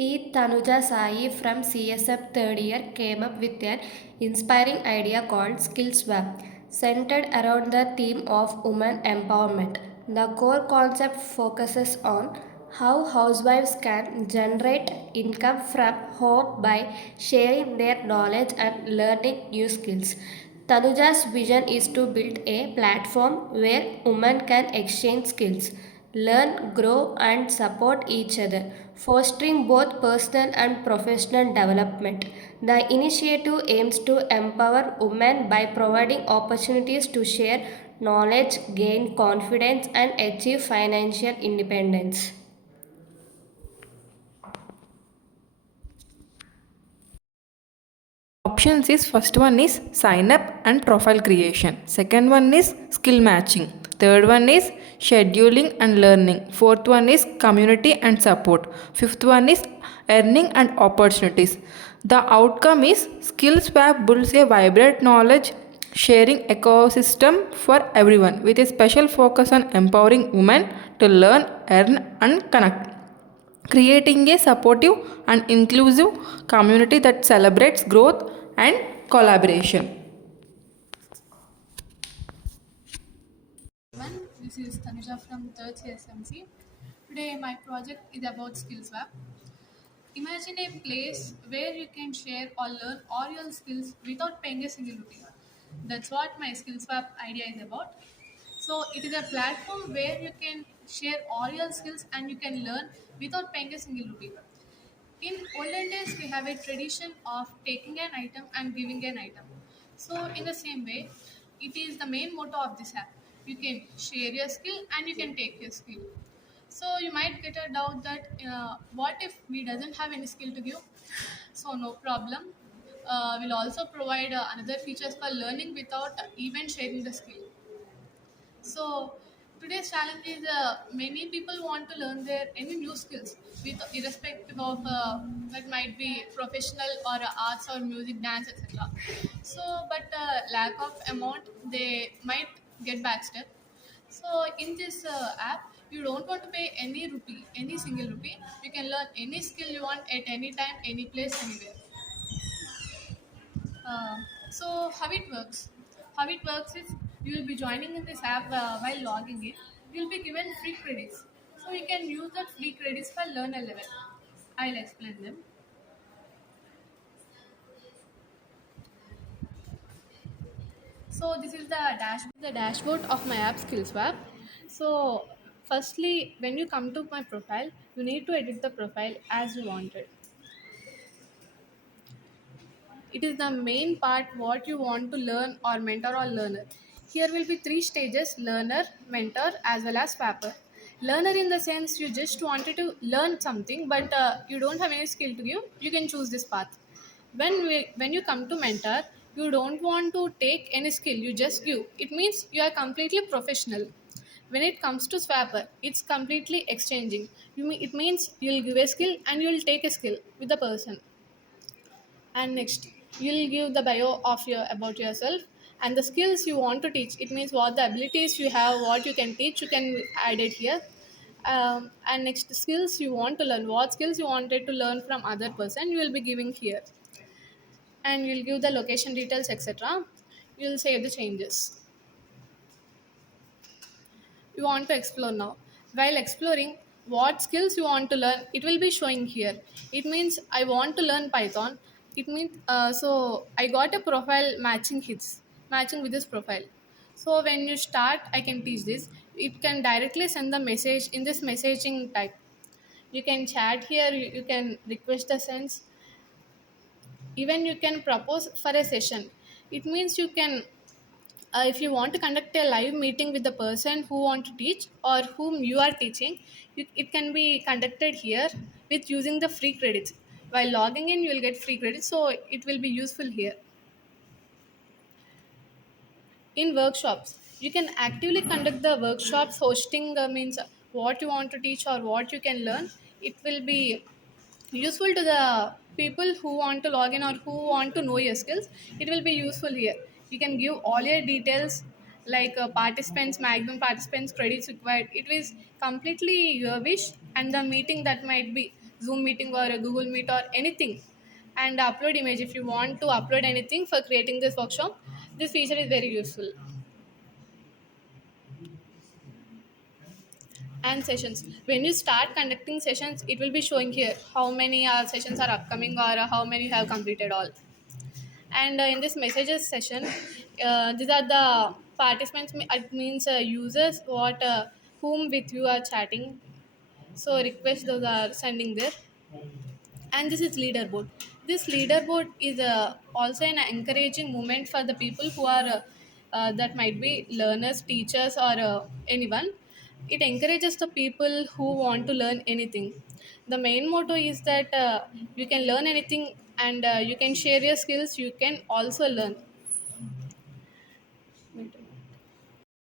T. Tanuja Sai from CSM third year came up with an inspiring idea called Skills Web, centered around the theme of women empowerment. The core concept focuses on how housewives can generate income from home by sharing their knowledge and learning new skills. Tanuja's vision is to build a platform where women can exchange skills, learn, grow, and support each other, fostering both personal and professional development. The initiative aims to empower women by providing opportunities to share knowledge, gain confidence, and achieve financial independence. Options is first one is sign up and profile creation. Second one is skill matching. Third one is scheduling and learning. Fourth one is community and support. Fifth one is earning and opportunities. The outcome is SkillsWap builds a vibrant knowledge sharing ecosystem for everyone with a special focus on empowering women to learn, earn and connect, creating a supportive and inclusive community that celebrates growth and collaboration. Everyone, this is Tanisha from 3rd CSMC. Today, my project is about SkillsWeb. Imagine a place where you can share or learn all your skills without paying a single rupee. That's what my SkillsWeb idea is about. So, it is a platform where you can share all your skills and you can learn without paying a single rupee. In olden days, we have a tradition of taking an item and giving an item. So, in the same way, it is the main motto of this app. You can share your skill and you can take your skill. So, you might get a doubt that what if we doesn't have any skill to give? So, no problem. We'll also provide another features for learning without even sharing the skill. So today's challenge is many people want to learn their any new skills with irrespective of that might be professional or arts or music, dance, etc. So, but lack of amount they might get backstep. So in this app, you don't want to pay any rupee, any single rupee. You can learn any skill you want at any time, any place, anywhere. Uh, so how it works is you will be joining in this app while logging in. You'll be given free credits, so you can use that free credits for learn a level. I'll explain them. So this is the dashboard of my app SkillsWap. So firstly, when you come to my profile, you need to edit the profile as you wanted. It is the main part what you want to learn or mentor or learner. Here will be three stages: learner, mentor, as well as swapper. Learner in the sense you just wanted to learn something but you don't have any skill to give, you can choose this path. When you come to mentor, you don't want to take any skill, you just give. It means you are completely professional. When it comes to swapper, it's completely exchanging. It means you'll give a skill and you'll take a skill with the person. And next, you'll give the bio of your about yourself and the skills you want to teach. It means what the abilities you have, what you can teach, you can add it here. And next, the skills you want to learn, what skills you wanted to learn from other person, you will be giving here. And you'll give the location details, etc. You'll save the changes you want to explore now. While exploring what skills you want to learn, it will be showing here. It means I want to learn Python. It means so I got a profile matching with this profile. So when you start, I can teach this. It can directly send the message in this messaging type. You can chat here. You can request the sense. Even you can propose for a session. It means you can if you want to conduct a live meeting with the person who want to teach or whom you are teaching, it can be conducted here with using the free credits. While logging in, you will get free credits, so it will be useful here. In workshops, you can actively conduct the workshops. Hosting means what you want to teach or what you can learn. It will be useful to the people who want to log in or who want to know your skills. It will be useful here. You can give all your details like participants, maximum participants, credits required. It is completely your wish, and the meeting that might be Zoom meeting or a Google Meet or anything, and upload image. If you want to upload anything for creating this workshop, this feature is very useful. And sessions, when you start conducting sessions, it will be showing here how many sessions are upcoming or how many you have completed all. And in this messages session, these are the participants, it means users what whom with you are chatting, so request those are sending there. And this is leaderboard. This leaderboard is also an encouraging moment for the people who are that might be learners, teachers, or anyone. It encourages the people who want to learn anything. The main motto is that you can learn anything, and you can share your skills, you can also learn.